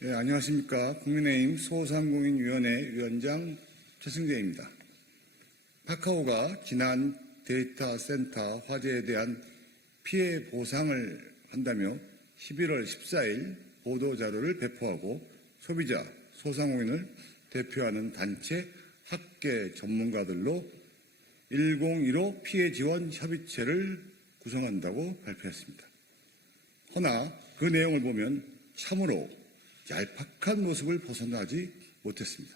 네, 안녕하십니까. 국민의힘 소상공인위원회 위원장 최승재입니다. 카카오가 지난 데이터 센터 화재에 대한 피해 보상을 한다며 11월 14일 보도자료를 배포하고 소비자, 소상공인을 대표하는 단체 학계 전문가들로 1015 피해 지원 협의체를 구성한다고 발표했습니다. 허나 그 내용을 보면 참으로 얄팍한 모습을 벗어나지 못했습니다.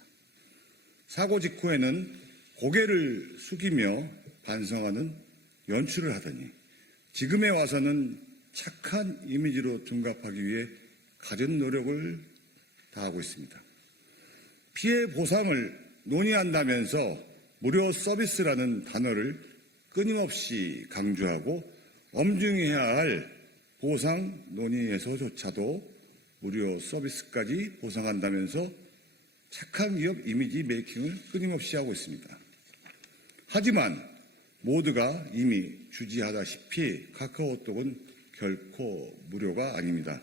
사고 직후에는 고개를 숙이며 반성하는 연출을 하더니 지금에 와서는 착한 이미지로 둔갑하기 위해 갖은 노력을 다하고 있습니다. 피해 보상을 논의한다면서 무료 서비스라는 단어를 끊임없이 강조하고 엄중히 해야 할 보상 논의에서조차도 무료 서비스까지 보상한다면서 착한 기업 이미지 메이킹을 끊임없이 하고 있습니다. 하지만 모두가 이미 주지하다시피 카카오톡은 결코 무료가 아닙니다.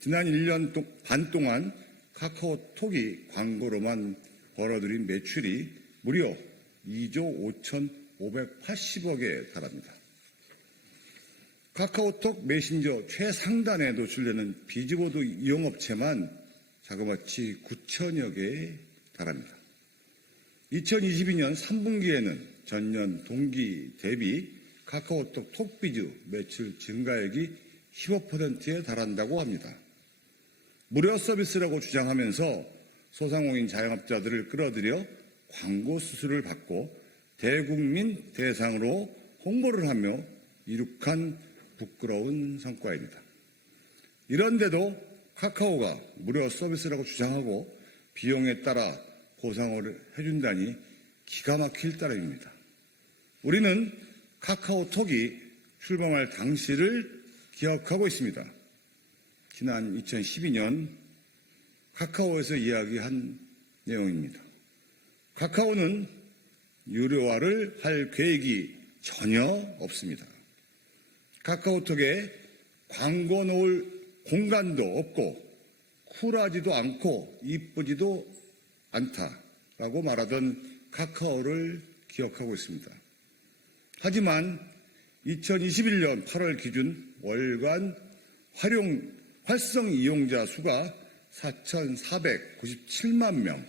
지난 1년 반 동안 카카오톡이 광고로만 벌어들인 매출이 무려 2조 5,580억에 달합니다. 카카오톡 메신저 최상단에 노출되는 비즈보드 이용업체만 자그마치 9천여 개에 달합니다. 2022년 3분기에는 전년 동기 대비 카카오톡 톡비즈 매출 증가액이 15%에 달한다고 합니다. 무료 서비스라고 주장하면서 소상공인 자영업자들을 끌어들여 광고 수수료를 받고 대국민 대상으로 홍보를 하며 이룩한 부끄러운 성과입니다. 이런데도 카카오가 무료 서비스라고 주장하고 비용에 따라 보상을 해준다니 기가 막힐 따름입니다. 우리는 카카오톡이 출범할 당시를 기억하고 있습니다. 지난 2012년 카카오에서 이야기한 내용입니다. 카카오는 유료화를 할 계획이 전혀 없습니다. 카카오톡에 광고 놓을 공간도 없고 쿨하지도 않고 이쁘지도 않다라고 말하던 카카오를 기억하고 있습니다. 하지만 2021년 8월 기준 월간 활성 이용자 수가 4,497만 명,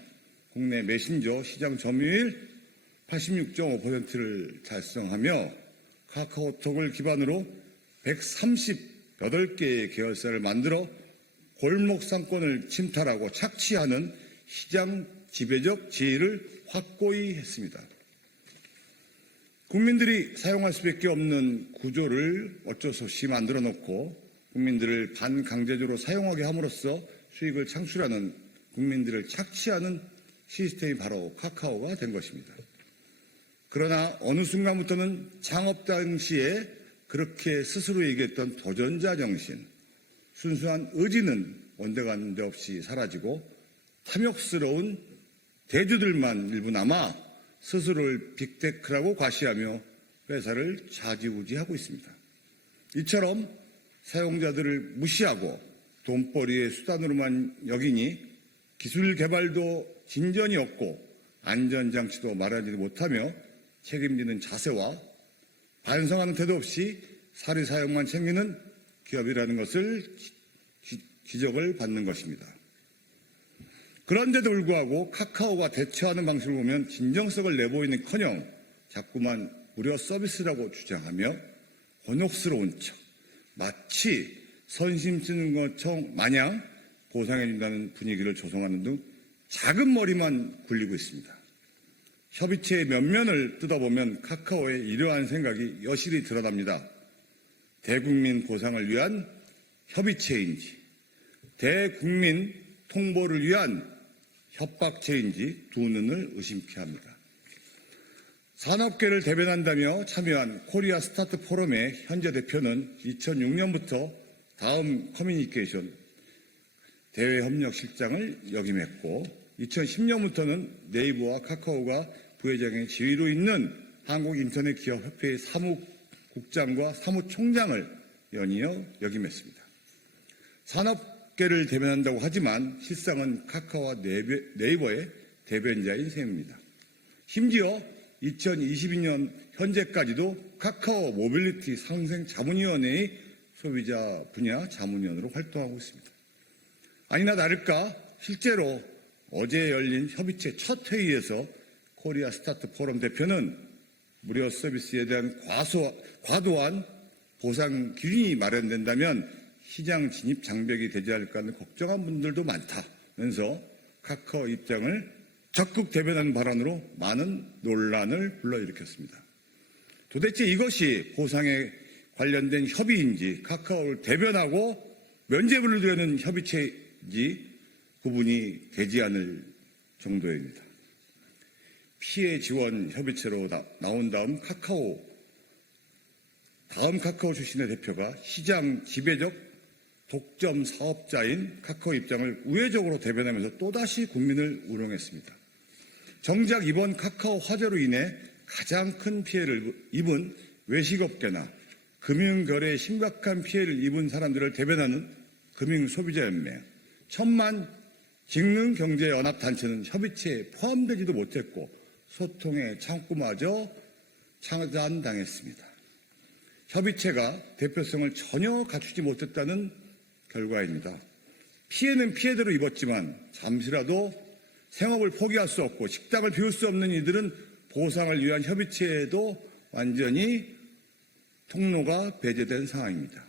국내 메신저 시장 점유율 86.5%를 달성하며 카카오톡을 기반으로 138개의 계열사를 만들어 골목 상권을 침탈하고 착취하는 시장 지배적 지위를 확고히 했습니다. 국민들이 사용할 수밖에 없는 구조를 어쩔 수 없이 만들어 놓고 국민들을 반강제적으로 사용하게 함으로써 수익을 창출하는 국민들을 착취하는 시스템이 바로 카카오가 된 것입니다. 그러나 어느 순간부터는 창업 당시에 그렇게 스스로 얘기했던 도전자 정신, 순수한 의지는 온데간데 없이 사라지고 탐욕스러운 대주들만 일부 남아 스스로를 빅테크라고 과시하며 회사를 좌지우지하고 있습니다. 이처럼 사용자들을 무시하고 돈벌이의 수단으로만 여기니 기술 개발도 진전이 없고 안전장치도 마련하지 못하며 책임지는 자세와 반성하는 태도 없이 사리 사용만 챙기는 기업이라는 것을 지적을 받는 것입니다. 그런데도 불구하고 카카오가 대처하는 방식을 보면 진정성을 내보이는커녕 자꾸만 무료 서비스라고 주장하며 곤혹스러운 척, 마치 선심 쓰는 것처럼 마냥 보상해준다는 분위기를 조성하는 등 작은 머리만 굴리고 있습니다. 협의체의 면면을 뜯어보면 카카오의 이러한 생각이 여실히 드러납니다. 대국민 보상을 위한 협의체인지 대국민 통보를 위한 협박체인지 두 눈을 의심케 합니다. 산업계를 대변한다며 참여한 코리아 스타트 포럼의 현재 대표는 2006년부터 다음 커뮤니케이션 대외협력실장을 역임했고 2010년부터는 네이버와 카카오가 부회장의 지위로 있는 한국인터넷기업협회의 사무국장과 사무총장을 연이어 역임했습니다. 산업 업계를 대변한다고 하지만 실상은 카카오와 네이버의 대변자인 셈입니다. 심지어 2022년 현재까지도 카카오 모빌리티 상생 자문위원회의 소비자 분야 자문위원으로 활동하고 있습니다. 아니나 다를까 실제로 어제 열린 협의체 첫 회의에서 코리아 스타트 포럼 대표는 무료 서비스에 대한 과도한 보상 기준이 마련된다면 시장 진입 장벽이 되지 않을까 하는 걱정한 분들도 많다면서 카카오 입장을 적극 대변하는 발언으로 많은 논란을 불러일으켰습니다. 도대체 이것이 보상에 관련된 협의인지 카카오를 대변하고 면죄부를 드리는 협의체인지 구분이 되지 않을 정도입니다. 피해 지원 협의체로 나온 다음 카카오 출신의 대표가 시장 지배적 독점 사업자인 카카오 입장을 우회적으로 대변하면서 또다시 국민을 우롱했습니다. 정작 이번 카카오 화재로 인해 가장 큰 피해를 입은 외식업계나 금융거래에 심각한 피해를 입은 사람들을 대변하는 금융소비자연맹, 천만 직능경제연합단체는 협의체에 포함되지도 못했고 소통의 창구마저 차단당했습니다. 협의체가 대표성을 전혀 갖추지 못했다는 결과입니다. 피해는 피해대로 입었지만 잠시라도 생업을 포기할 수 없고 식당을 비울 수 없는 이들은 보상을 위한 협의체에도 완전히 통로가 배제된 상황입니다.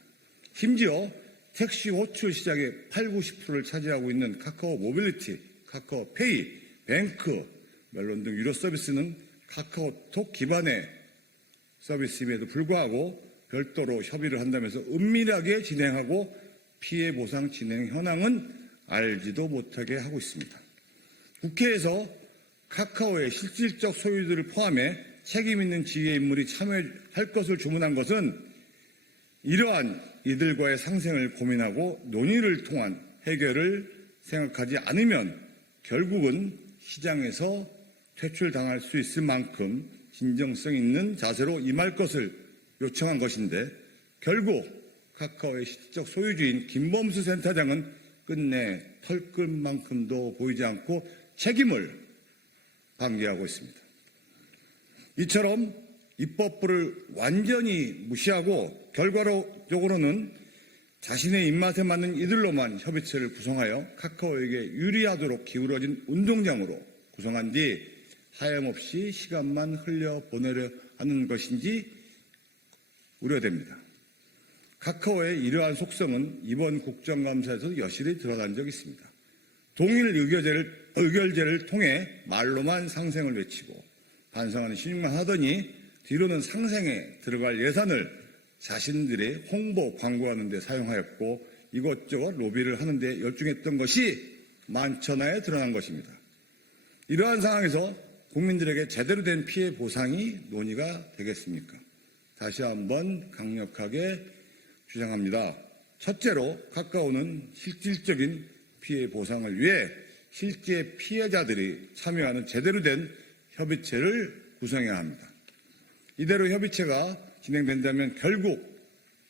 심지어 택시 호출 시장의 80~90%를 차지하고 있는 카카오 모빌리티, 카카오페이, 뱅크, 멜론 등 유료 서비스는 카카오톡 기반의 서비스임에도 불구하고 별도로 협의를 한다면서 은밀하게 진행하고 피해 보상 진행 현황은 알지도 못하게 하고 있습니다. 국회에서 카카오의 실질적 소유들을 포함해 책임 있는 지휘의 인물이 참여할 것을 주문한 것은 이러한 이들과의 상생을 고민하고 논의를 통한 해결을 생각하지 않으면 결국은 시장에서 퇴출당할 수 있을 만큼 진정성 있는 자세로 임할 것을 요청한 것인데 결국 카카오의 실질적 소유주인 김범수 센터장은 끝내 털끝만큼도 보이지 않고 책임을 방기하고 있습니다. 이처럼 입법부를 완전히 무시하고 결과적으로는 자신의 입맛에 맞는 이들로만 협의체를 구성하여 카카오에게 유리하도록 기울어진 운동장으로 구성한 뒤 하염없이 시간만 흘려보내려 하는 것인지 우려됩니다. 카카오의 이러한 속성은 이번 국정감사에서 여실히 드러난 적이 있습니다. 동일 의결제를 통해 말로만 상생을 외치고 반성하는 신용만 하더니 뒤로는 상생에 들어갈 예산을 자신들의 홍보, 광고하는 데 사용하였고 이것저것 로비를 하는 데 열중했던 것이 만천하에 드러난 것입니다. 이러한 상황에서 국민들에게 제대로 된 피해 보상이 논의가 되겠습니까? 다시 한번 강력하게 주장합니다. 첫째로 카카오는 실질적인 피해 보상을 위해 실제 피해자들이 참여하는 제대로 된 협의체를 구성해야 합니다. 이대로 협의체가 진행된다면 결국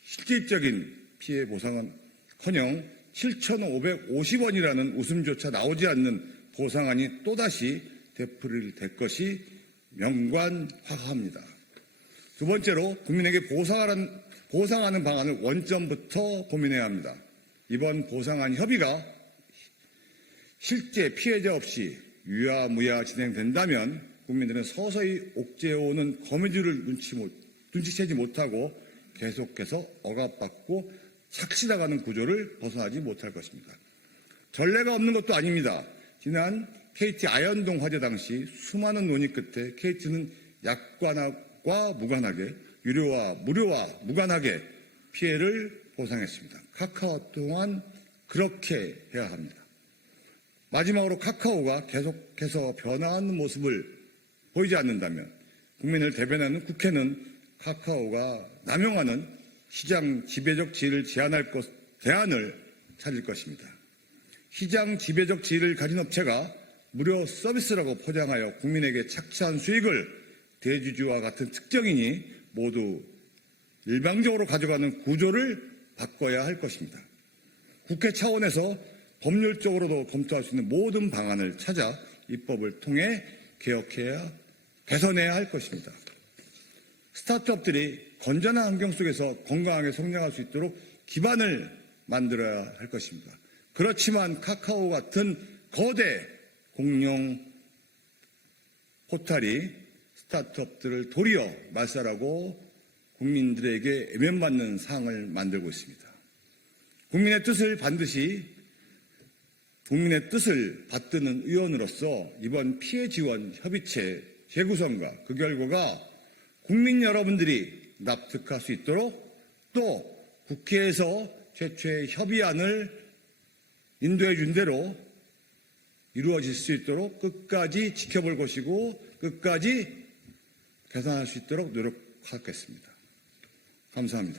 실질적인 피해 보상은커녕 7,550원이라는 웃음조차 나오지 않는 보상안이 또다시 되풀이될 것이 명관화합니다. 두 번째로 국민에게 보상하는 방안을 원점부터 고민해야 합니다. 이번 보상안 협의가 실제 피해자 없이 유야무야 진행된다면 국민들은 서서히 옥죄어오는 거미줄을 눈치채지 못하고 계속해서 억압받고 착시나가는 구조를 벗어나지 못할 것입니다. 전례가 없는 것도 아닙니다. 지난 KT 아현동 화재 당시 수많은 논의 끝에 KT는 약관과 무관하게 유료와 무료와 무관하게 피해를 보상했습니다. 카카오 또한 그렇게 해야 합니다. 마지막으로 카카오가 계속해서 변화하는 모습을 보이지 않는다면 국민을 대변하는 국회는 카카오가 남용하는 시장 지배적 지위를 대안을 찾을 것입니다. 시장 지배적 지위를 가진 업체가 무료 서비스라고 포장하여 국민에게 착취한 수익을 대주주와 같은 특정인이 모두 일방적으로 가져가는 구조를 바꿔야 할 것입니다. 국회 차원에서 법률적으로도 검토할 수 있는 모든 방안을 찾아 입법을 통해 개혁해야 개선해야 할 것입니다. 스타트업들이 건전한 환경 속에서 건강하게 성장할 수 있도록 기반을 만들어야 할 것입니다. 그렇지만 카카오 같은 거대 공룡 포탈이 스타트업들을 도리어 말살하고 국민들에게 애면받는 상황을 만들고 있습니다. 국민의 뜻을 받드는 의원으로서 이번 피해 지원 협의체 재구성과 그 결과가 국민 여러분들이 납득할 수 있도록 또 국회에서 최초의 협의안을 인도해 준 대로 이루어질 수 있도록 끝까지 지켜볼 것이고 끝까지 개선할 수 있도록 노력하겠습니다. 감사합니다.